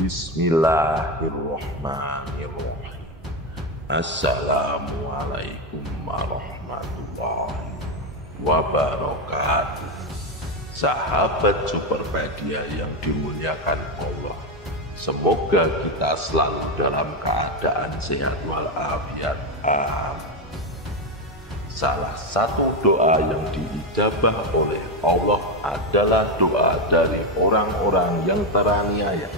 Bismillahirrahmanirrahim. Assalamualaikum warahmatullahi wabarakatuh. Sahabat Superpedia yang dimuliakan Allah, semoga kita selalu dalam keadaan sehat walafiat. Amin. Salah satu doa yang diijabah oleh Allah adalah doa dari orang-orang yang teraniaya.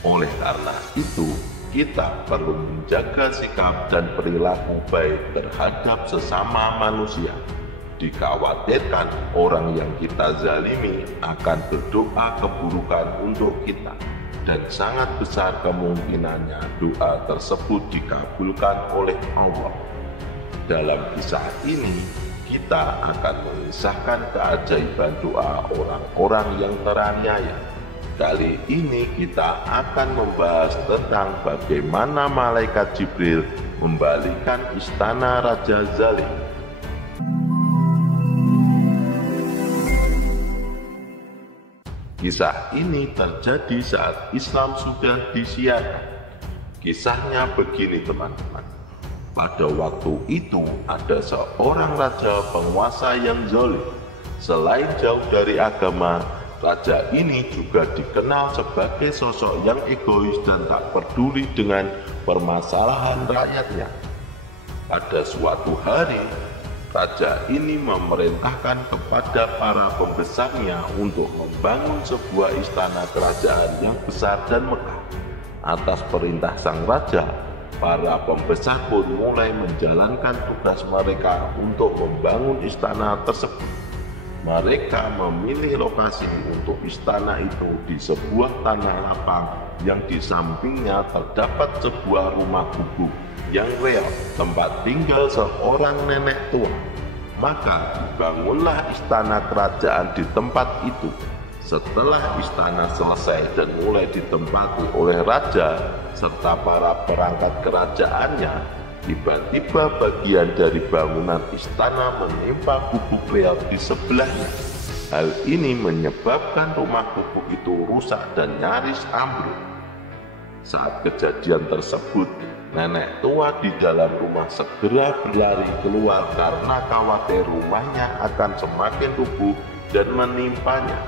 Oleh karena itu, kita perlu menjaga sikap dan perilaku baik terhadap sesama manusia. Dikhawatirkan orang yang kita zalimi akan berdoa keburukan untuk kita, dan sangat besar kemungkinannya doa tersebut dikabulkan oleh Allah. Dalam kisah ini, kita akan mengisahkan keajaiban doa orang-orang yang teraniaya. Kali ini kita akan membahas tentang bagaimana malaikat Jibril membalikan istana Raja Zalim. Kisah ini terjadi saat Islam sudah disiarkan. Kisahnya begini teman-teman. Pada waktu itu ada seorang raja penguasa yang zalim. Selain jauh dari agama, raja ini juga dikenal sebagai sosok yang egois dan tak peduli dengan permasalahan rakyatnya. Pada suatu hari, raja ini memerintahkan kepada para pembesarnya untuk membangun sebuah istana kerajaan yang besar dan megah. Atas perintah sang raja, para pembesar pun mulai menjalankan tugas mereka untuk membangun istana tersebut. Mereka memilih lokasi untuk istana itu di sebuah tanah lapang yang di sampingnya terdapat sebuah rumah gubuk yang real, tempat tinggal seorang nenek tua. Maka dibangunlah istana kerajaan di tempat itu. Setelah istana selesai dan mulai ditempati oleh raja serta para perangkat kerajaannya, tiba-tiba bagian dari bangunan istana menimpa gubuk real di sebelahnya. Hal ini menyebabkan rumah gubuk itu rusak dan nyaris ambruk. Saat kejadian tersebut, nenek tua di dalam rumah segera berlari keluar karena khawatir rumahnya akan semakin rubuh dan menimpanya.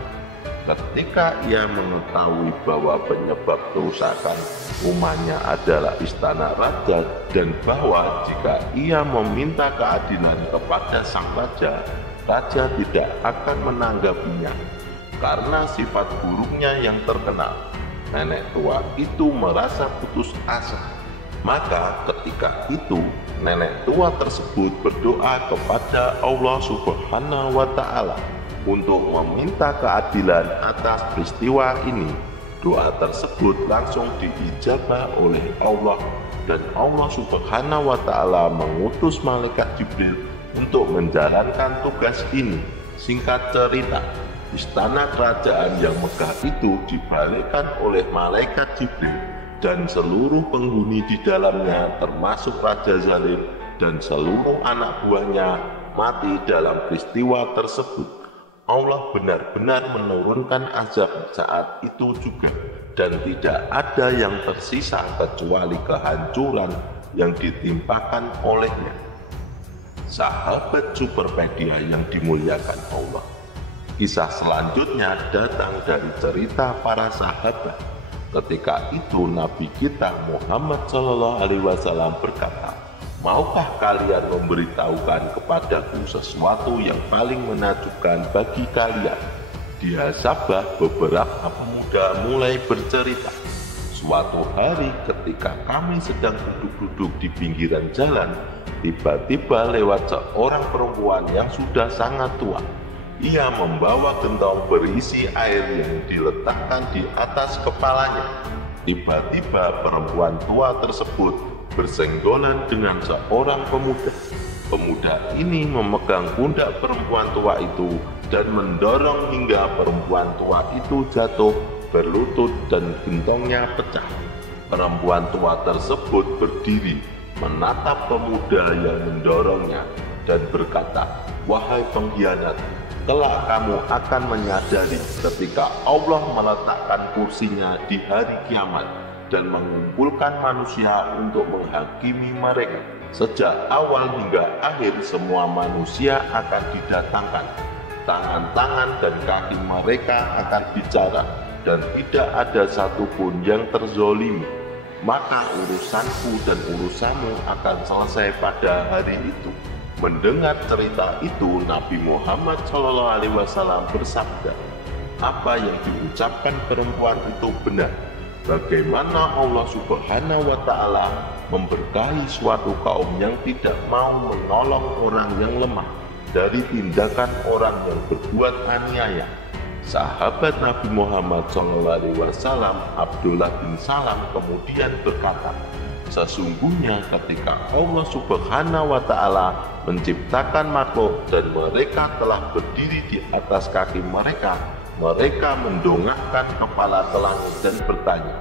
Ketika ia mengetahui bahwa penyebab kerusakan rumahnya adalah istana raja dan bahwa jika ia meminta keadilan kepada sang raja, raja tidak akan menanggapinya karena sifat buruknya yang terkenal, nenek tua itu merasa putus asa. Maka ketika itu nenek tua tersebut berdoa kepada Allah Subhanahu wa Ta'ala untuk meminta keadilan atas peristiwa ini. Doa tersebut langsung diijabah oleh Allah dan Allah Subhanahu wa Ta'ala mengutus malaikat Jibril untuk menjalankan tugas ini. Singkat cerita, istana kerajaan yang megah itu dibalikkan oleh malaikat Jibril dan seluruh penghuni di dalamnya termasuk Raja Zalim dan seluruh anak buahnya mati dalam peristiwa tersebut. Allah benar-benar menurunkan azab saat itu juga, dan tidak ada yang tersisa kecuali kehancuran yang ditimpakan olehnya. Sahabat Superpedia yang dimuliakan Allah, kisah selanjutnya datang dari cerita para sahabat. Ketika itu Nabi kita Muhammad SAW berkata, "Maukah kalian memberitahukan kepadaku sesuatu yang paling menakjubkan bagi kalian?" Di Sabah beberapa pemuda mulai bercerita. Suatu hari ketika kami sedang duduk-duduk di pinggiran jalan, tiba-tiba lewat seorang perempuan yang sudah sangat tua. Ia membawa gentong berisi air yang diletakkan di atas kepalanya. Tiba-tiba perempuan tua tersebut bersenggolan dengan seorang pemuda. Pemuda ini memegang pundak perempuan tua itu dan mendorong hingga perempuan tua itu jatuh berlutut dan gentongnya pecah. Perempuan tua tersebut berdiri menatap pemuda yang mendorongnya dan berkata, "Wahai pengkhianat, Kelak kamu akan menyadari ketika Allah meletakkan kursinya di hari kiamat dan mengumpulkan manusia untuk menghakimi mereka. Sejak awal hingga akhir semua manusia akan didatangkan. Tangan-tangan dan kaki mereka akan bicara dan tidak ada satupun yang terzolimi. Maka urusanku dan urusanmu akan selesai pada hari itu. Mendengar cerita itu, Nabi Muhammad SAW bersabda, apa yang diucapkan perempuan itu benar. Bagaimana Allah Subhanahu wa Ta'ala memberkahi suatu kaum yang tidak mau menolong orang yang lemah dari tindakan orang yang berbuat aniaya. Sahabat Nabi Muhammad SAW, Abdullah bin Salam, kemudian berkata, sesungguhnya ketika Allah Subhanahu wa Ta'ala menciptakan makhluk dan mereka telah berdiri di atas kaki mereka, mereka mendongakkan kepala ke langit dan bertanya,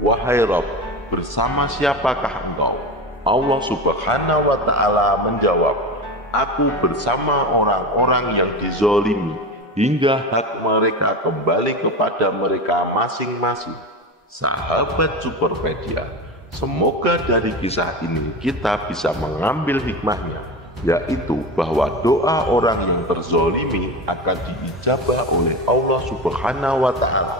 wahai Rabb, bersama siapakah engkau? Allah Subhanahu wa Ta'ala menjawab, aku bersama orang-orang yang dizolimi hingga hak mereka kembali kepada mereka masing-masing. Sahabat Superpedia, semoga dari kisah ini kita bisa mengambil hikmahnya, yaitu bahwa doa orang yang terzolimi akan diijabah oleh Allah Subhanahu wa Ta'ala.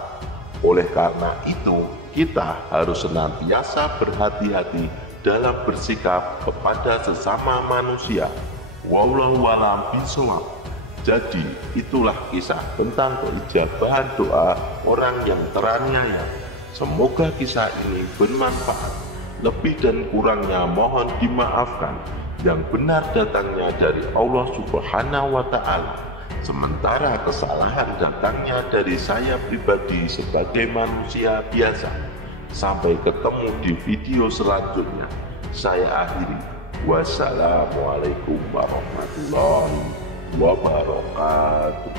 Oleh karena itu, kita harus senantiasa berhati-hati dalam bersikap kepada sesama manusia. Wallahu a'lam bishawab. Jadi, itulah kisah tentang keijabahan doa orang yang teraniaya. Semoga kisah ini bermanfaat. Lebih dan kurangnya mohon dimaafkan. Yang benar datangnya dari Allah Subhanahu wa Ta'ala, sementara kesalahan datangnya dari saya pribadi sebagai manusia biasa. Sampai ketemu di video selanjutnya. Saya akhiri. Wassalamualaikum warahmatullahi wabarakatuh.